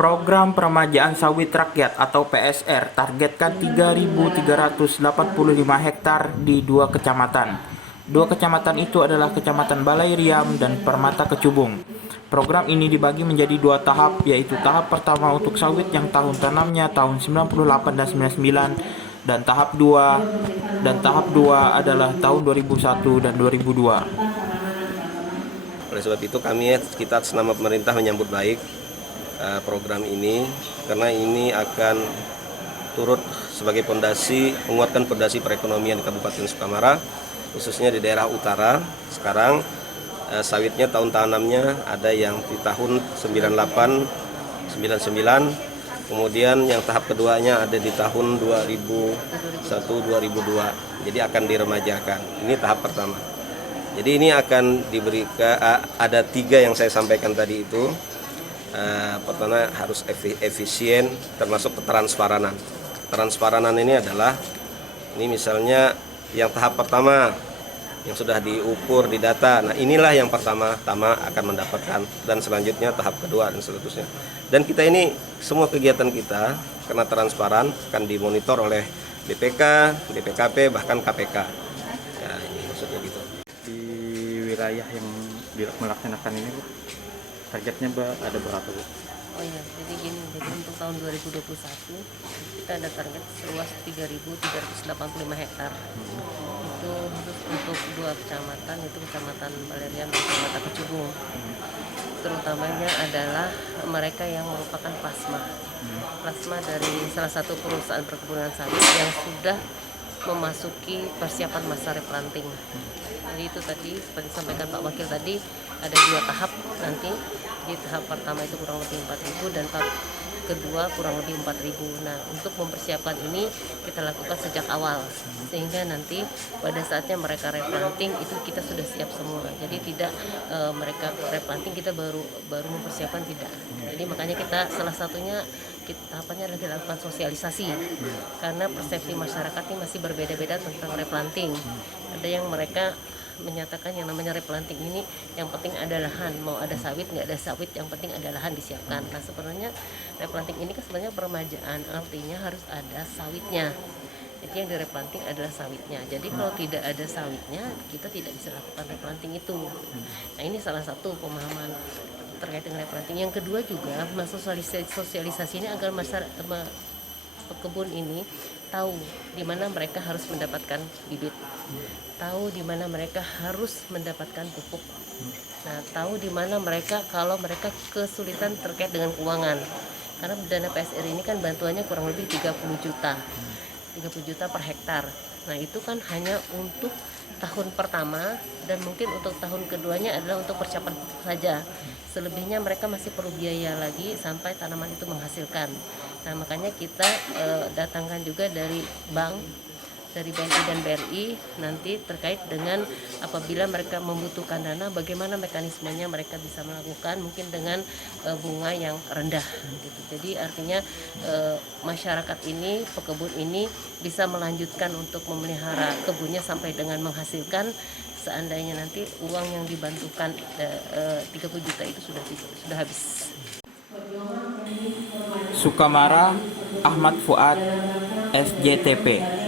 Program Peremajaan Sawit Rakyat atau PSR targetkan 3.385 hektar di 2 kecamatan. 2 kecamatan itu adalah Kecamatan Balai Riam dan Permata Kecubung. Program ini dibagi menjadi 2 tahap, yaitu tahap pertama untuk sawit yang tahun tanamnya tahun 98 dan 99 dan tahap 2 adalah tahun 2001 dan 2002. Oleh sebab itu kita atas nama pemerintah menyambut baik program ini karena ini akan turut sebagai menguatkan fondasi perekonomian di Kabupaten Sukamara, khususnya di daerah utara. Sekarang sawitnya tahun tanamnya ada yang di tahun 98, 99, kemudian yang tahap keduanya ada di tahun 2001, 2002. Jadi akan diremajakan. Ini tahap pertama. Jadi ini akan diberikan ada 3 yang saya sampaikan tadi itu. Pertama harus efisien, termasuk ketransparanan. Ketransparanan ini adalah misalnya yang tahap pertama yang sudah diukur di data. Nah, inilah yang pertama akan mendapatkan, dan selanjutnya tahap kedua dan seterusnya. Dan kita ini semua kegiatan kita karena transparan akan dimonitor oleh BPK, BPKP, bahkan KPK. Ya, ini maksudnya gitu. Di wilayah yang melaksanakan ini, Bu, targetnya ada berapa, Bu? Oh ya, jadi gini, untuk tahun 2021 kita ada target seluas 3.385 hektar. Itu untuk 2 kecamatan, itu Kecamatan Balerian dan Permata Kecubung. Terutamanya adalah mereka yang merupakan plasma dari salah satu perusahaan perkebunan sawit yang sudah memasuki persiapan masa replanting. Jadi itu tadi seperti disampaikan Pak Wakil tadi, ada 2 tahap nanti. Di tahap pertama itu kurang lebih 4.000 dan tahap kedua kurang lebih 4.000. Nah, untuk mempersiapkan ini kita lakukan sejak awal, sehingga nanti pada saatnya mereka replanting itu kita sudah siap semua. Jadi tidak mereka replanting kita baru mempersiapkan, tidak. Jadi makanya kita salah satunya tahapannya adalah dilakukan sosialisasi, karena persepsi masyarakat ini masih berbeda-beda tentang replanting. Ada yang mereka menyatakan yang namanya replanting ini yang penting ada lahan, mau ada sawit nggak ada sawit, yang penting ada lahan disiapkan. Nah, sebenarnya replanting ini kan sebenarnya peremajaan, artinya harus ada sawitnya. Jadi yang direplanting adalah sawitnya. Jadi kalau tidak ada sawitnya, kita tidak bisa lakukan replanting itu. Nah, ini salah satu pemahaman terkait dengan replanting. Yang kedua juga sosialisasi ini agar masyarakat pekebun ini tahu di mana mereka harus mendapatkan bibit, tahu di mana mereka harus mendapatkan pupuk. Nah, tahu di mana mereka kalau mereka kesulitan terkait dengan keuangan. Karena dana PSR ini kan bantuannya kurang lebih 30 juta per hektar. Nah, itu kan hanya untuk tahun pertama, dan mungkin untuk tahun keduanya adalah untuk persiapan pupuk saja. Selebihnya mereka masih perlu biaya lagi sampai tanaman itu menghasilkan. Nah, makanya kita datangkan juga dari bank, dari BNI dan BRI nanti terkait dengan apabila mereka membutuhkan dana, bagaimana mekanismenya mereka bisa melakukan, mungkin dengan bunga yang rendah gitu. Jadi artinya masyarakat ini, pekebun ini bisa melanjutkan untuk memelihara kebunnya sampai dengan menghasilkan, seandainya nanti uang yang dibantukan 30 juta itu sudah habis. Sukamara, Ahmad Fuad, SJTP.